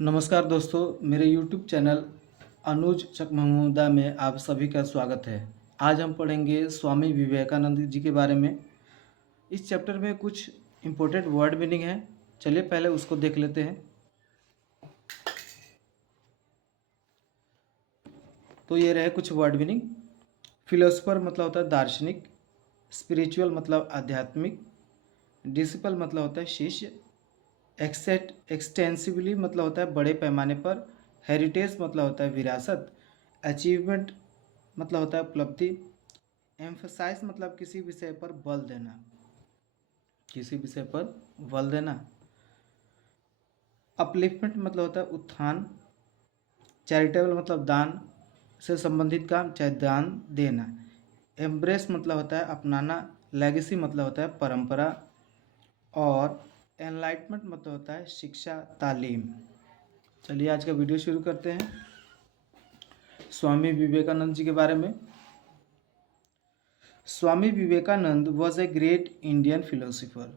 नमस्कार दोस्तों, मेरे YouTube चैनल अनुज चक महमूदा में आप सभी का स्वागत है। आज हम पढ़ेंगे स्वामी विवेकानंद जी के बारे में। इस चैप्टर में कुछ इम्पोर्टेंट वर्ड मीनिंग है। चलिए पहले उसको देख लेते हैं। तो ये रहे कुछ वर्ड मीनिंग। फिलोसोफर मतलब होता है दार्शनिक, स्पिरिचुअल मतलब आध्यात्मिक, डिसिपल मतलब होता है शिष्य, एक्सटेंसिवली मतलब होता है बड़े पैमाने पर, हेरिटेज मतलब होता है विरासत, अचीवमेंट मतलब होता है उपलब्धि, एम्फसाइज मतलब किसी विषय पर बल देना, किसी विषय पर बल देना, अपलिफ्टमेंट मतलब होता है उत्थान, चैरिटेबल मतलब दान से संबंधित काम चाहे दान देना, एम्ब्रेस मतलब होता है अपनाना, लेगेसी मतलब होता है परंपरा और एनलाइटमेंट मतलब होता है शिक्षा तालीम। चलिए आज का वीडियो शुरू करते हैं स्वामी विवेकानंद जी के बारे में। Swami Vivekananda was a great Indian philosopher.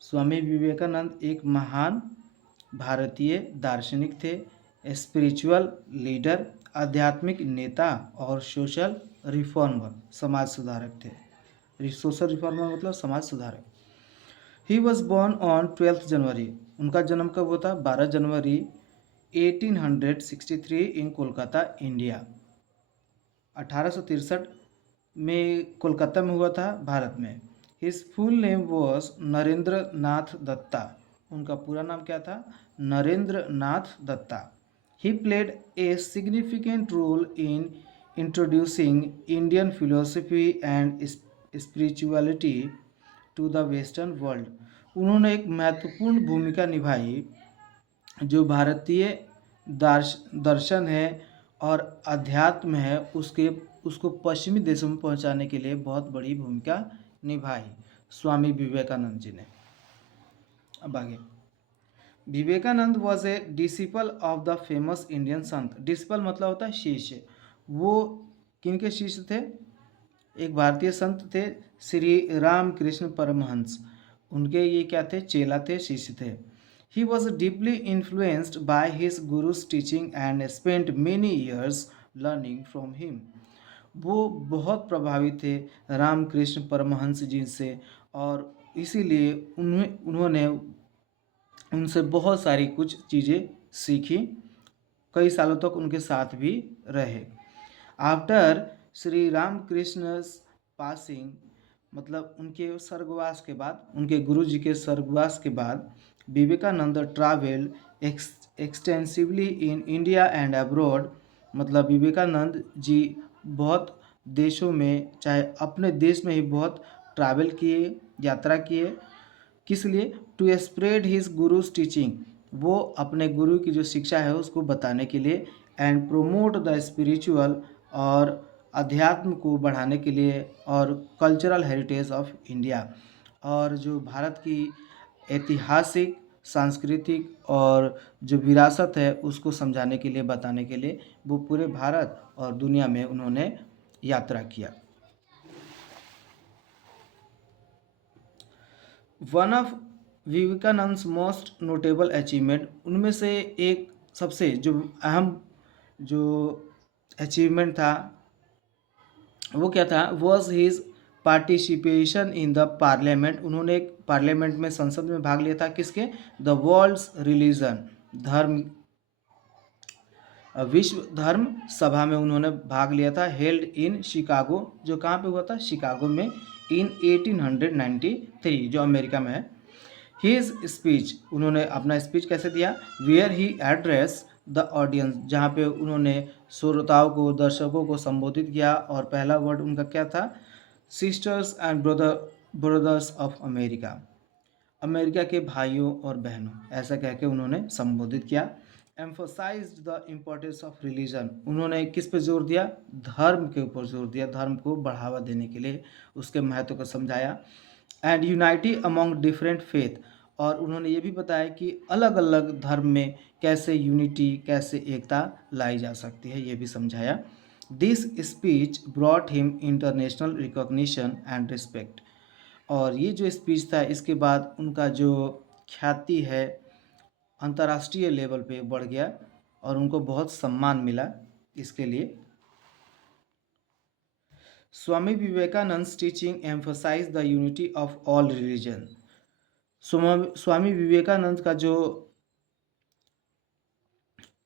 Swami Vivekananda एक महान भारतीय दार्शनिक थे, स्पिरिचुअल लीडर, आध्यात्मिक नेता और सोशल रिफॉर्मर समाज सुधारक थे। सोशल रिफॉर्मर मतलब समाज सुधारक। ही वॉज बॉर्न ऑन 12 जनवरी। उनका जन्म कब हुआ था? 12 जनवरी 1863 इन कोलकाता इंडिया। 1863 में कोलकाता में हुआ था, भारत में। His full name was Narendra Nath Datta. उनका पूरा नाम क्या था? Narendra Nath Datta. He played a significant role in introducing Indian philosophy and spirituality to the western world. उन्होंने एक महत्वपूर्ण भूमिका निभाई जो भारतीय दर्शन है और अध्यात्म है उसको पश्चिमी देशों में पहुंचाने के लिए बहुत बड़ी भूमिका निभाई स्वामी विवेकानंद जी ने। अब आगे, Vivekananda was a disciple of the famous Indian sant. Disciple मतलब होता है शिष्य। वो किनके शिष्य थे? एक भारतीय संत थे, श्री रामकृष्ण परमहंस। उनके ये क्या थे? चेला थे, शिष्य थे। He was deeply influenced by his guru's teaching and spent many years learning from him. वो बहुत प्रभावित थे रामकृष्ण परमहंस जी से और इसीलिए उन्होंने उनसे बहुत सारी कुछ चीज़ें सीखी, कई सालों तक उनके साथ भी रहे। आफ्टर श्री रामकृष्ण पासिंग मतलब उनके स्वर्गवास के बाद, उनके गुरु जी के स्वर्गवास के बाद, Vivekananda travelled extensively in India and abroad. मतलब विवेकानंद जी बहुत देशों में, चाहे अपने देश में ही बहुत ट्रैवल किए, यात्रा किए। किस लिए? To spread his guru's teaching. वो अपने गुरु की जो शिक्षा है उसको बताने के लिए, एंड प्रोमोट द स्पिरिचुअल और अध्यात्म को बढ़ाने के लिए, और कल्चरल हेरिटेज ऑफ इंडिया और जो भारत की ऐतिहासिक, सांस्कृतिक और जो विरासत है उसको समझाने के लिए, बताने के लिए वो पूरे भारत और दुनिया में उन्होंने यात्रा किया। One of Vivekananda most notable achievement, उनमें से एक सबसे जो अहम जो अचीवमेंट था वो क्या था? Was his participation in the parliament. उन्होंने एक पार्लियामेंट में, संसद में भाग लिया था। किसके? द वर्ल्ड्स रिलीजन, धर्म, विश्व धर्म सभा में उन्होंने भाग लिया था। हेल्ड इन शिकागो, जो कहाँ पे हुआ था? शिकागो में, इन 1893, जो अमेरिका में है। हिज स्पीच, उन्होंने अपना स्पीच कैसे दिया? Where he address the audience, जहाँ पे उन्होंने श्रोताओं को, दर्शकों को संबोधित किया। और पहला वर्ड उनका क्या था? Sisters and brothers of America, America के भाइयों और बहनों, ऐसा कह के उन्होंने संबोधित किया। एम्फोसाइज्ड द इम्पोर्टेंस ऑफ रिलीजन, उन्होंने किस पे जोर दिया? धर्म के ऊपर जोर दिया, धर्म को बढ़ावा देने के लिए उसके महत्व को समझाया। And unity among different faith, और उन्होंने ये भी बताया कि अलग अलग धर्म में कैसे यूनिटी, कैसे एकता लाई जा सकती है, ये भी समझाया। This speech brought him international recognition and respect, और ये जो स्पीच था इसके बाद उनका जो ख्याति है अंतर्राष्ट्रीय लेवल पे बढ़ गया और उनको बहुत सम्मान मिला इसके लिए। Swami Vivekananda teaching emphasize the unity of all religion. Swami Vivekananda का जो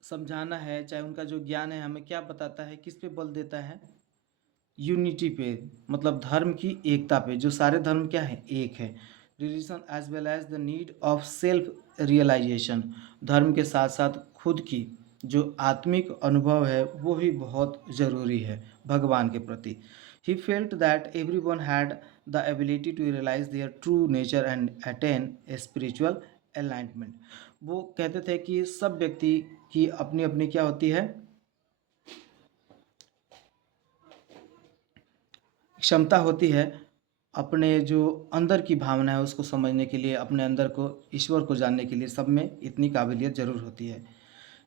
समझाना है, चाहे उनका जो ज्ञान है, हमें क्या बताता है, किस पे बल देता है? यूनिटी पे, मतलब धर्म की एकता पे। जो सारे धर्म क्या है? एक है। Religion as well as the need of self realisation. धर्म के साथ साथ खुद की जो आत्मिक अनुभव है वो भी बहुत ज़रूरी है भगवान के प्रति। He felt that every one had the ability to realise their true nature and attain a spiritual enlightenment. वो कहते थे कि सब व्यक्ति की अपनी अपनी क्या होती है? क्षमता होती है अपने जो अंदर की भावना है उसको समझने के लिए, अपने अंदर को, ईश्वर को जानने के लिए सब में इतनी काबिलियत ज़रूर होती है।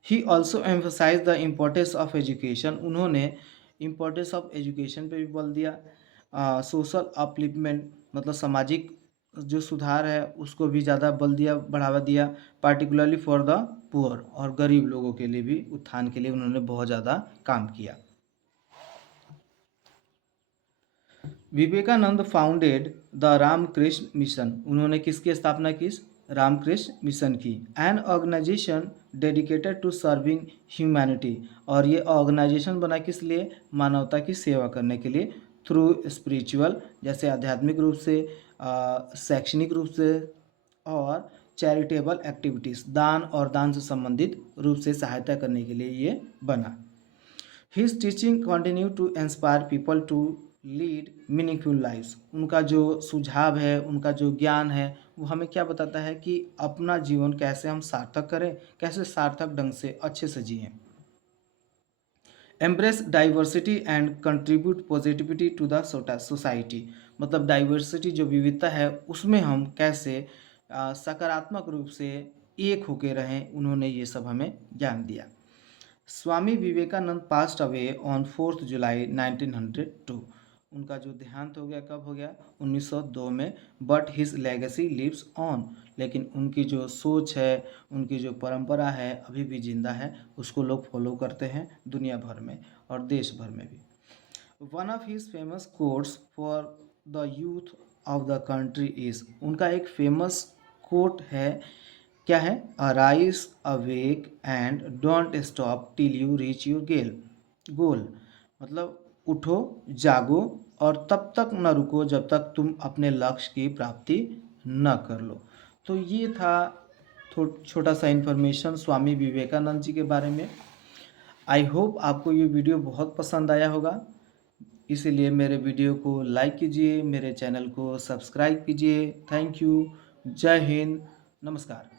He also emphasise the importance of education. उन्होंने इम्पोर्टेंस ऑफ एजुकेशन पे भी बल दिया। सोशल अपलिफ्टमेंट, मतलब सामाजिक जो सुधार है उसको भी ज़्यादा बल दिया, बढ़ावा दिया। पार्टिकुलरली फॉर द पुअर, और गरीब लोगों के लिए भी उत्थान के लिए उन्होंने बहुत ज़्यादा काम किया। Vivekananda founded the Ramakrishna mission. उन्होंने किसकी स्थापना की? रामकृष्ण मिशन की। An organisation dedicated to serving humanity. और ये ऑर्गेनाइजेशन बना किस लिए? मानवता की सेवा करने के लिए। थ्रू स्पिरिचुअल, जैसे आध्यात्मिक रूप से, शैक्षणिक रूप से, और चैरिटेबल एक्टिविटीज़, दान और दान से संबंधित रूप से सहायता करने के लिए ये बना। His teaching continue to inspire people to lead meaningful lifes. उनका जो सुझाव है, उनका जो ज्ञान है, वो हमें क्या बताता है कि अपना जीवन कैसे हम सार्थक करें, कैसे सार्थक ढंग से अच्छे से जिएं। Embrace diversity and contribute positivity to the society. मतलब डाइवर्सिटी, जो विविधता है, उसमें हम कैसे सकारात्मक रूप से एक होके रहें, उन्होंने ये सब हमें ज्ञान दिया। Swami Vivekananda passed away on 4 जुलाई 1902। उनका जो देहांत हो गया, कब हो गया? 1902 में। But his legacy lives on. लेकिन उनकी जो सोच है, उनकी जो परंपरा है, अभी भी जिंदा है। उसको लोग फॉलो करते हैं दुनिया भर में और देश भर में भी। One of his famous quotes for the youth of the country is. उनका एक फेमस कोट है, क्या है? Arise awake and don't stop till you reach your goal. मतलब उठो, जागो और तब तक न रुको जब तक तुम अपने लक्ष्य की प्राप्ति न कर लो। तो ये था छोटा सा इन्फॉर्मेशन स्वामी विवेकानंद जी के बारे में। आई होप आपको ये वीडियो बहुत पसंद आया होगा, इसीलिए मेरे वीडियो को लाइक कीजिए, मेरे चैनल को सब्सक्राइब कीजिए। Thank you. जय हिंद। नमस्कार।